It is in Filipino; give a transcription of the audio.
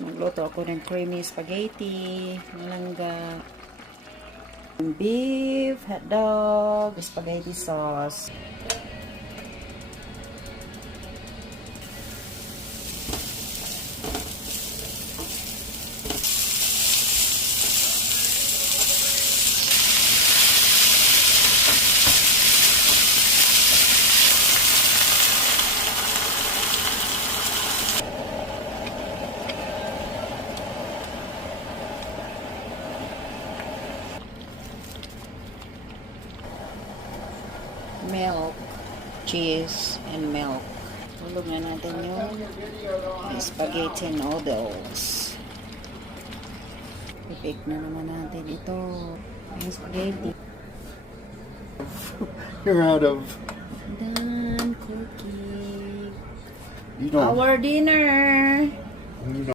Magluto ako ng creamy spaghetti, malangga, beef, hotdog, spaghetti sauce. Milk, cheese, and milk. Tulog na natin yung spaghetti noodles. I-bake na naman natin ito. Yung spaghetti. You're out of... Done cooking. You don't... Our dinner. You don't